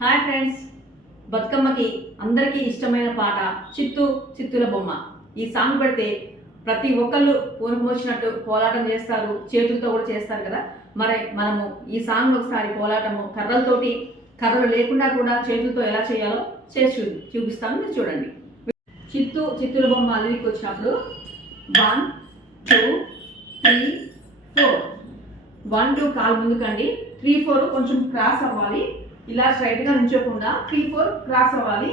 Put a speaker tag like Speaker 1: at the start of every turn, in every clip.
Speaker 1: Hi friends బతుకమ్మకి అందరికీ ఇష్టమైన పాట చిత్తు చిత్తుల బొమ్మ. ఈ సాంగ్ పెడితే ప్రతి ఒక్కళ్ళు పూనుమోసినట్టు పోలాటం చేస్తారు చేతులతో కూడా చేస్తారు కదా. మరి మనము ఈ సాంగ్ ఒకసారి పోలాటము కర్రలతోటి కర్రలు లేకుండా కూడా చేతులతో ఎలా చేయాలో చేసి చూపిస్తాను. మీరు చూడండి. చిత్తు చిత్తుల బొమ్మ లిరిక్ వచ్చినప్పుడు one two three four one two కాలు ముందుకండి. త్రీ ఫోర్ కొంచెం క్రాస్ అవ్వాలి. ఇలా స్ట్రైట్గా నుంచోకుండా త్రీ ఫోర్ క్రాస్ అవ్వాలి.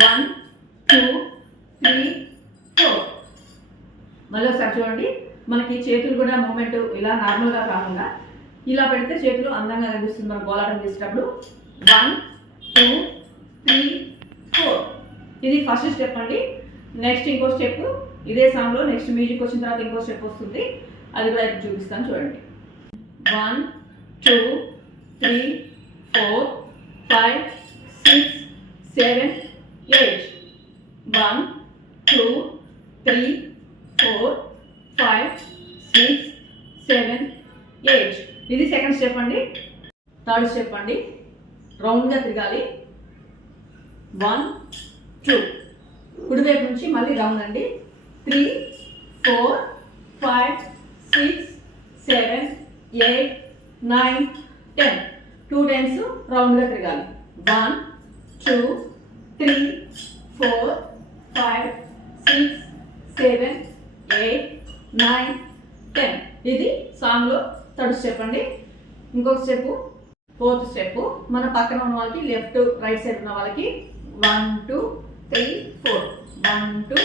Speaker 1: వన్ టూ త్రీ ఫోర్ మళ్ళీ ఒకసారి చూడండి. మనకి చేతులు కూడా మూమెంట్ ఇలా నార్మల్గా కాకుండా ఇలా పెడితే చేతులు అందంగా కనిపిస్తుంది. మనం గోలాటం చేసేటప్పుడు వన్ టూ త్రీ ఫోర్ ఇది ఫస్ట్ స్టెప్ అండి. నెక్స్ట్ ఇంకో స్టెప్ ఇదే సాంగ్లో నెక్స్ట్ మ్యూజిక్ వచ్చిన తర్వాత ఇంకో స్టెప్ వస్తుంది. అది కూడా చూపిస్తాను చూడండి. One two three four five six seven eight. One two three four five six seven eight. ఇది సెకండ్ స్టెప్ అండి. థర్డ్ స్టెప్ అండి. రౌండ్గా తిరగాలి. One two. కుడివైపు నుంచి మళ్ళీ రౌండ్ అండి three four five six seven eight nine ten. Two times రౌండ్గా తిరగాలి. One two three four five six seven eight nine ten ఇది సాంగ్లో థర్డ్ స్టెప్ అండి. ఇంకొక స్టెప్ ఫోర్త్ స్టెప్ మన పక్కన ఉన్న వాళ్ళకి లెఫ్ట్ రైట్ సైడ్ ఉన్న వాళ్ళకి one two three four one two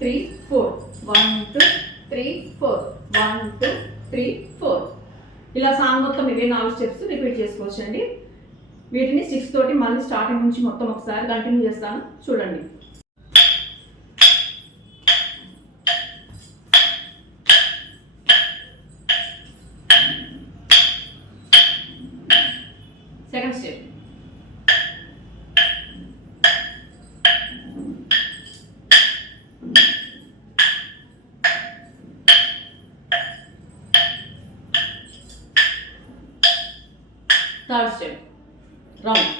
Speaker 1: three four one two three four one two three four ఇలా సాంగ్ మొత్తం ఇవే నాలుగు స్టెప్స్ రిపీట్ చేసుకోవచ్చు అండి వీటిని సిక్స్ తోటి మళ్ళీ స్టార్టింగ్ నుంచి మొత్తం ఒకసారి కంటిన్యూ చేస్తాను. చూడండి. Second step third step round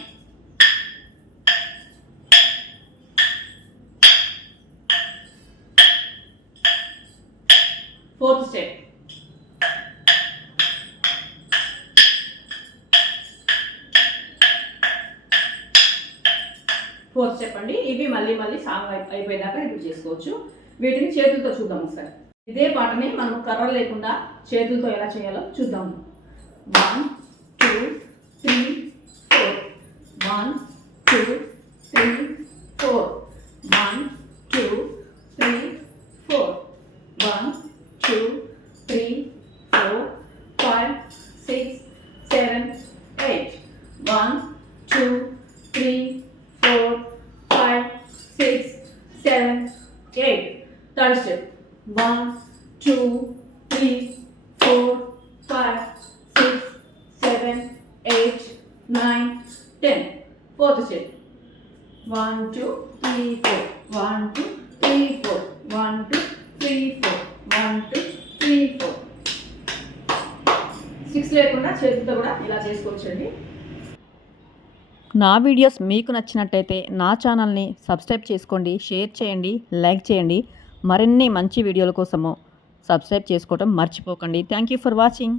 Speaker 1: fourth step fourth step అండి ఇవి మళ్ళీ మళ్ళీ సాంగ్ అయిపోయేదాకా రిపీట్ చేసుకోవచ్చు. వీటిని చేతులతో చూద్దాం ఒకసారి. ఇదే పాటని మనం కర్ర లేకుండా చేతులతో ఎలా చేయాలో చూద్దాం. One One, two, three, four. One, two, three, four. One, two, three, four, five, six, seven, eight. One, two, three, four, five, six, seven, eight. Third step. One, two, three, four, five, six, seven, eight, nine, 10. Fourth step one two three four one two three four one two three four one two three four six లేకుండా చేతితో కూడా ఇలా చేసుకోవచ్చండి.
Speaker 2: నా videos మీకు నచ్చినట్టయితే నా ఛానల్ని సబ్స్క్రైబ్ చేసుకోండి షేర్ చేయండి లైక్ చేయండి. మరిన్ని మంచి వీడియోల కోసము సబ్స్క్రైబ్ చేసుకోవటం మర్చిపోకండి. Thank you for watching